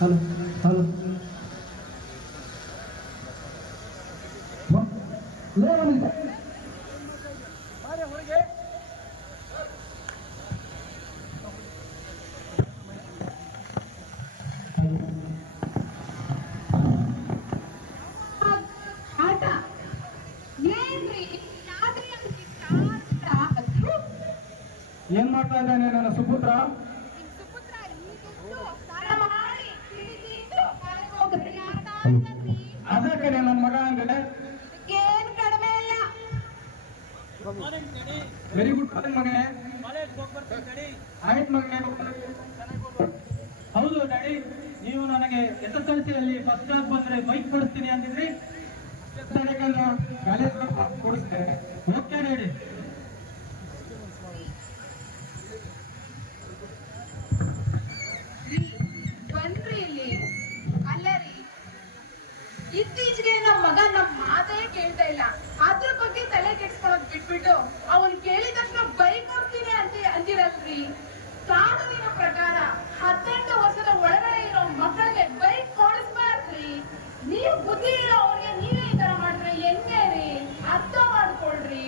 Hello hello ಏನ್ ಮಾಡ್ತಾ ಇದ್ದಾನೆ ನನ್ನ ಸುಪುತ್ರ? ಅದಕ್ಕೆ ನನ್ನ ಮಗ ಅಂದ್ರೆ ಏನ್ ಕಡಿಮೆ ಇಲ್ಲ. ವೆರಿ ಗುಡ್ ಮಗನೇ. ಆಯ್ತು ಮಗನೇ. ಹೌದು ಡ್ಯಾಡಿ, ನೀವು ನನಗೆ SSLC ಫಸ್ಟ್ ಕ್ಲಾಸ್ ಬಂದ್ರೆ ಬೈಕ್ ಕೊಡಿಸ್ತೀನಿ ಅಂದಿದ್ರಿ. ಕಾಲೇಜ್ ಕೊಡಿಸ್ತೇನೆ. Okay daddy. ಬನ್ರಿ ಇಲ್ಲಿ. ಅಲ್ಲರಿ, ಇತ್ತೀಚೆಗೆ ನಮ್ಮ ಮಗ ನಮ್ಮ ಮಾತೇ ಕೇಳ್ತಾ ಇಲ್ಲ. ಅದ್ರ ಬಗ್ಗೆ ತಲೆ ಕೆಡ್ಸ್ಕೊಳೋದ್ ಬಿಟ್ಬಿಟ್ಟು ಅವನ್ ಕೇಳಿದ ತಕ್ಷಣ ಬೈಕ್ ಕೊಡ್ತೀನಿ ಅಂತೀರಲ್ರಿ. ಕಾನೂನಿನ ಪ್ರಕಾರ 18 ವರ್ಷದ ಒಳಗಡೆ ಇರೋ ಮಕ್ಕಳಿಗೆ ಬೈಕ್ ಕೊಡಿಸ್ಬಾರ್ದ್ರಿ. ನೀವು ಬುದ್ಧಿ ಇರೋ ಅವ್ರಿಗೆ ನೀವೇ ಈ ತರ ಮಾಡಿದ್ರೆ ಹೆಂಗೆ ರೀ? ಅರ್ಥ ಮಾಡ್ಕೊಳ್ರಿ.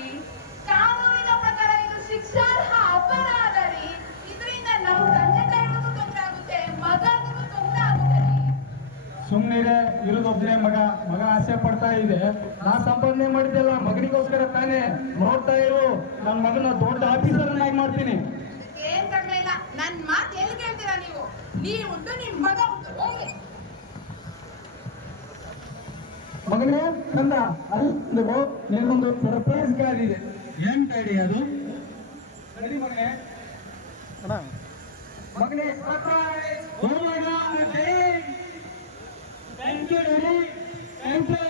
ಕಾನೂನಿನ ಪ್ರಕಾರ ಇದು ಶಿಕ್ಷಾರ್ಹ ಅಪರಾಧ ರೀ. ಇದರಿಂದ ನಾವು ತಂದೆ ತಾಯಿಗೂ ತೊಂದರೆ ಆಗುತ್ತೆ, ಮಗನಿಗೂ ತೊಂದರೆ ಆಗುತ್ತೆ ರೀ. ಸುಮ್ನಿರೆ, ಇರೋದೊಬ್ಬನೇ ಮಗ ಆಸೆ ಪಡ್ತಾ ಇದೆ. ನಾ ಸಂಪಾದನೆ ಮಾಡಿದ್ದೆಲ್ಲ ಮಗನಿಗೋಸ್ಕರ ತಾನೇ. ನೋಡ್ತಾ ಇರು, ನನ್ನ ಮಗನ ದೊಡ್ಡ ಆಫೀಸರ್ ಆಗಿ ಮಾಡ್ತೀನಿ. ಏನ್ ಕಡಿಮೆ ಇಲ್ಲ. ನನ್ ಮಾತು ಎಲ್ಲಿ ಕೇಳ್ತೀರಾ ನೀವು? ನೀವುಂಟು ನಿಮ್ ಮಗ ಉಂಟು, ಹೋಗಿ. ಮಗನೇ ಕಂದ, ಅಲ್ಲಿ ನಿನ್ನೊಂದು ಸರ್ಪ್ರೈಸ್ ಕಾದಿದೆ. ಏನ್ ಡ್ಯಾಡಿ ಅದು? ಸರಿ ಮಗನೇ. ಮಗನೇ surprise. Oh my god daddy, thank you daddy, thank you.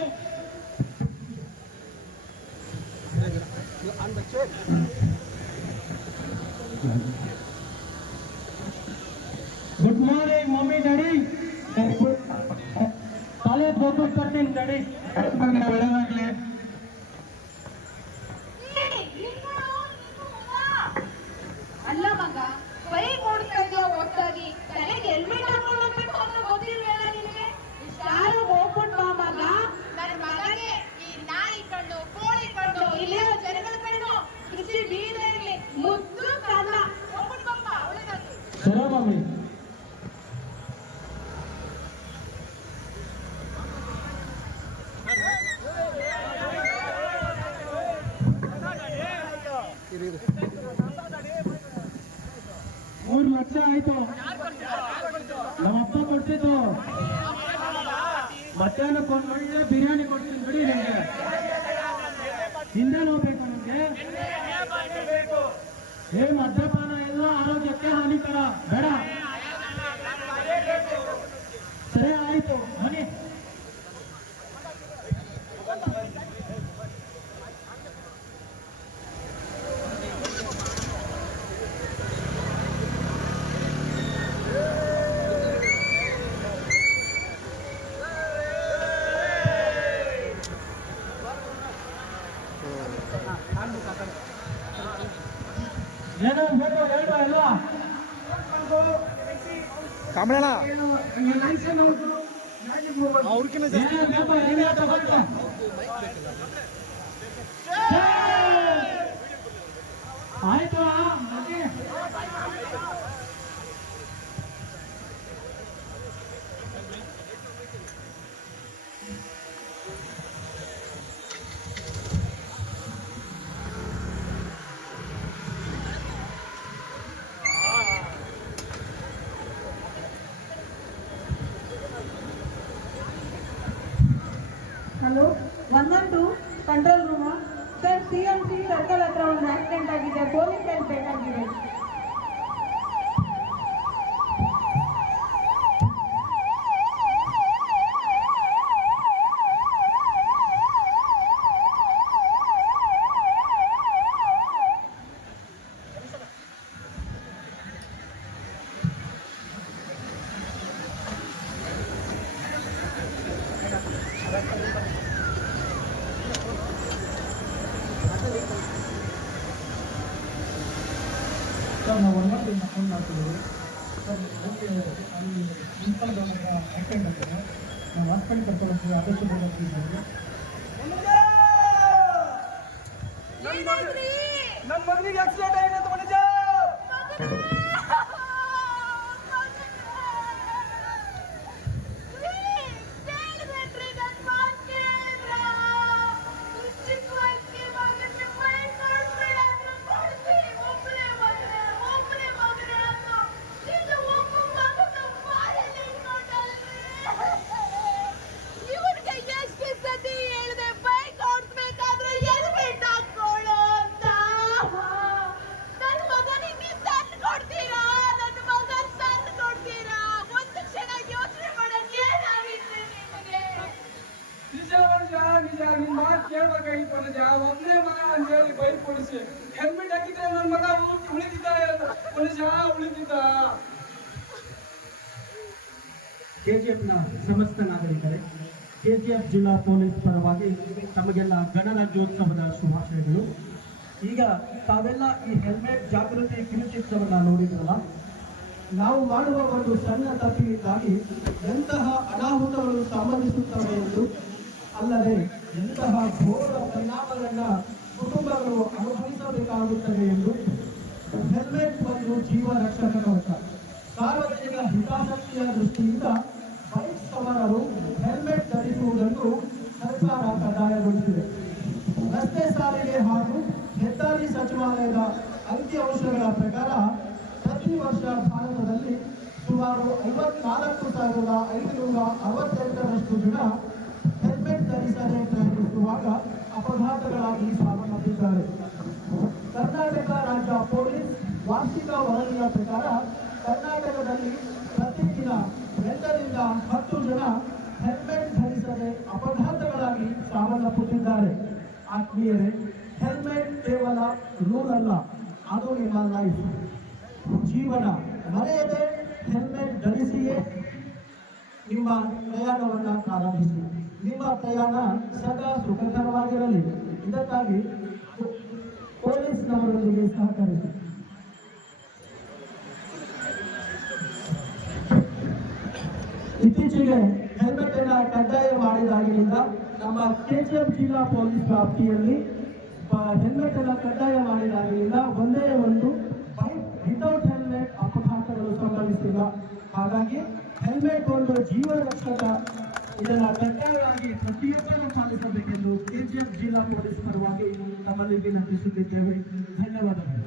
Good morning mummy daddy. College ಹೋಗ್ಬಿಟ್ಟು ಬರ್ತೀನಿ ಡ್ಯಾಡಿ. ಮಗನೇ ಒಳ್ಳೆದಾಗ್ಲಿ. ಅಲ್ಲ ಮಗ, ಬೈಕ್ ಓಡಿಸ್ತಾ ಇದೆಯೋ ಹೊತ್ತಾಗಿ ತಲೆಗೆ ಹೆಲ್ಮೆಟ್ ಹಾಕೊಂಡು ಹೋಗ್ಬೇಕು ಅನ್ನೋ ಗೊತ್ತಿಲ್ವೇಳ ನಿನಗೆ? ಇಷ್ಟಾರು ಹೋಗ್ಬಿಟ್ಟು ಬಾ ಮಗ. ನನ್ನ ಮಗನೇ ಈ ನಾಯಿ ಕಣ್ಣು, ಕೋಳಿ ಕಣ್ಣು, ಇಲ್ಲಿರೋ ಜನಗಳ ಕಣ್ಣು ದೃಷ್ಟಿ ಬೀಳದೇ ಇರಲಿ. ಮುದ್ದು ಕಣ್ಣ ಹೋಗ್ಬಿಟ್ಟು ಬಪ್ಪ, ಒಳ್ಳೇದಾಗ್ಲಿ. ಸರಿ ಮಮ್ಮಿ. $3 ಲಕ್ಷ ಆಯ್ತು. ನಮ್ಮಪ್ಪ ಕೊಡ್ತಿದ್ದು. ಮಧ್ಯಾಹ್ನಕ್ಕೆ ಒಂದು ಒಳ್ಳೆ ಬಿರಿಯಾನಿ ಕೊಡ್ತೀನಿ ಬಿಡಿ ನಿಮ್ಗೆ. ಹಿಂದೆ ಹೋಗ್ಬೇಕು ನಿಮ್ಗೆ. ಮದ್ಯಪಾನ ಎಲ್ಲ ಆರೋಗ್ಯಕ್ಕೆ ಹಾನಿಕರ, ಬೇಡ. ಸರಿ ಆಯ್ತು ಬನ್ನಿ. ಏನೋ ಬೇಕು ಹೇಳು ಎಲ್ಲ. ಕಾಮಣ್ಣ ಆಯ್ತು. ಹಲೋ, 112 ಕಂಟ್ರೋಲ್ ರೂಮಾ? ಸರ್, CMC ಸರ್ಕಲ್ ಹತ್ರ ಒಂದು ಆಕ್ಸಿಡೆಂಟ್ ಆಗಿದೆ, ಪೊಲೀಸ್ ಹೆಲ್ಪ್ ಬೇಕಾಗಿದೆ. ಸರ್, ನಾವು 112 ಫೋನ್ ಮಾಡ್ತಿದ್ದೀವಿ. ಪ್ರಿನ್ಸಿಪಲ್ ಗೌರ್ಮೆಂಟ್ ಆಕ್ಸಿಡೆಂಟ್ ಆಗಿದೆ. ನಾವು ಹಾಸ್ಪಿಟಲ್ ಕರ್ಕೊಂಡು ಆದೇಶ ಮಾಡಿದ್ದೀವಿ. ನನ್ನ ಮಗನಿಗೆ ಆಕ್ಸಿಡೆಂಟ್ ಆಗಿದೆ ಅಂತ ಮನುಜ. ನಿಜ ನಿನ್ ಮಾತು ಕೇಳ್ಬೇಕಾಗಿತ್ತು ಮನುಜ. ಒಬ್ಬನೇ ಮಗ ಅಂತ ಹೇಳಿ ಬೈಕ್ ಕೊಡಿಸಿ ಹೆಲ್ಮೆಟ್ ಹಾಕಿದ್ರೆ ನನ್ನ ಮಗ ಉಳಿತಿದ್ದ ಮನುಜ, ಉಳಿತಿದ್ದ. ಕೆಜಿಎಫ್ನ ಸಮಸ್ತ ನಾಗರಿಕರೇ, ಕೆಜಿಎಫ್ ಜಿಲ್ಲಾ ಪೊಲೀಸ್ ಪರವಾಗಿ ತಮಗೆಲ್ಲ ಗಣರಾಜ್ಯೋತ್ಸವದ ಶುಭಾಶಯಗಳು. ಈಗ ತಾವೆಲ್ಲ ಈ ಹೆಲ್ಮೆಟ್ ಜಾಗೃತಿ ಕಿರುಚಿತ್ರವನ್ನು ನೋಡಿದ್ರಲ್ಲ, ನಾವು ಮಾಡುವ ಒಂದು ಸಣ್ಣ ತಪ್ಪಿನಿಂದಾಗಿ ಎಂತಹ ಅನಾಹುತಗಳು ಸಂಭವಿಸುತ್ತವೆ ಎಂದು, ಅಲ್ಲದೆ ಎಂತಹ ಘೋರ ಪರಿಣಾಮಗಳನ್ನು ಕುಟುಂಬಗಳು ಅನುಭವಿಸಬೇಕಾಗುತ್ತದೆ ಎಂದು ಹೆಲ್ಮೆಟ್ ಒಂದು ಜೀವ ರಕ್ಷಕ ಕವಚ. ಸಾರ್ವಜನಿಕ ಹಿತಾಸಕ್ತಿಯ ದೃಷ್ಟಿಯಿಂದ ಬೈಕ್ ಸವಾರರು ಹೆಲ್ಮೆಟ್ ಧರಿಸುವುದನ್ನು ಸರ್ಕಾರ ಕಡ್ಡಾಯಗೊಳಿಸಿದೆ. ರಸ್ತೆ ಸಾರಿಗೆ ಹಾಗೂ ಹೆದ್ದಾರಿ ಸಚಿವಾಲಯದ ಅಂಕಿಅಂಶಗಳ ಪ್ರಕಾರ ಪ್ರತಿ ವರ್ಷ ಭಾರತದಲ್ಲಿ ಸುಮಾರು 54,568ರಷ್ಟು ಜನ ಹೆಲ್ಮೆಟ್ ಧರಿಸದೆ ಪ್ರಯಾಣಿಸುವಾಗ ಅಪಘಾತಗಳಾಗಿ ಸಾವನ್ನಪ್ಪಿದ್ದಾರೆ. ಕರ್ನಾಟಕ ರಾಜ್ಯ ಪೊಲೀಸ್ ವಾರ್ಷಿಕ ವರದಿಯ ಪ್ರಕಾರ ಕರ್ನಾಟಕದಲ್ಲಿ ಪ್ರತಿದಿನ 8ರಿಂದ 10 ಜನ ಹೆಲ್ಮೆಟ್ ಧರಿಸದೆ ಅಪಘಾತಗಳಾಗಿ ಸಾವನ್ನಪ್ಪುತ್ತಿದ್ದಾರೆ. ಆತ್ಮೀಯರೇ, ಹೆಲ್ಮೆಟ್ ಕೇವಲ ರೂಲ್ ಅಲ್ಲ, ಅದು ನಿಮ್ಮ ಲೈಫ್, ಜೀವನ. ಮರೆಯದೆ ಹೆಲ್ಮೆಟ್ ಧರಿಸಿಯೇ ನಿಮ್ಮ ಪ್ರಯಾಣವನ್ನು ಪ್ರಾರಂಭಿಸಿ. ನಿಮ್ಮ ಪ್ರಯಾಣ ಸದಾ ಸುಖಕರವಾಗಿರಲಿ. ಇದಕ್ಕಾಗಿ ಪೊಲೀಸ್ನವರೊಂದಿಗೆ ಸಹಕರಿಸಿ. ಇತ್ತೀಚೆಗೆ ಹೆಲ್ಮೆಟ್ ಅನ್ನು ಕಡ್ಡಾಯ ಮಾಡಿದಾಗಿನಿಂದ ನಮ್ಮ ಕೆಜಿಎಫ್ ಜಿಲ್ಲಾ ಪೊಲೀಸ್ ವ್ಯಾಪ್ತಿಯಲ್ಲಿ ಹೆಲ್ಮೆಟ್ ಅನ್ನು ಕಡ್ಡಾಯ ಮಾಡಿದಾಗಿನಿಂದ ಒಂದೇ ಒಂದು ಬೈಕ್ ವಿತೌಟ್ ಹೆಲ್ಮೆಟ್ ಅಪಘಾತಗಳು ಸಂಭವಿಸಿಲ್ಲ. ಹಾಗಾಗಿ ಹೆಲ್ಮೆಟ್ ಒಂದು ಜೀವ ರಕ್ಷಕ, ಇದನ್ನು ಕಡ್ಡಾಯವಾಗಿ ಪ್ರತಿಯೊಬ್ಬರೂ ಪಾಲಿಸಬೇಕೆಂದು ಕೆಜಿಎಫ್ ಜಿಲ್ಲಾ ಪೊಲೀಸ್ ಪರವಾಗಿ ತಮ್ಮಲ್ಲಿ ವಿನಂತಿಸುತ್ತಿದ್ದೇವೆ. ಧನ್ಯವಾದಗಳು.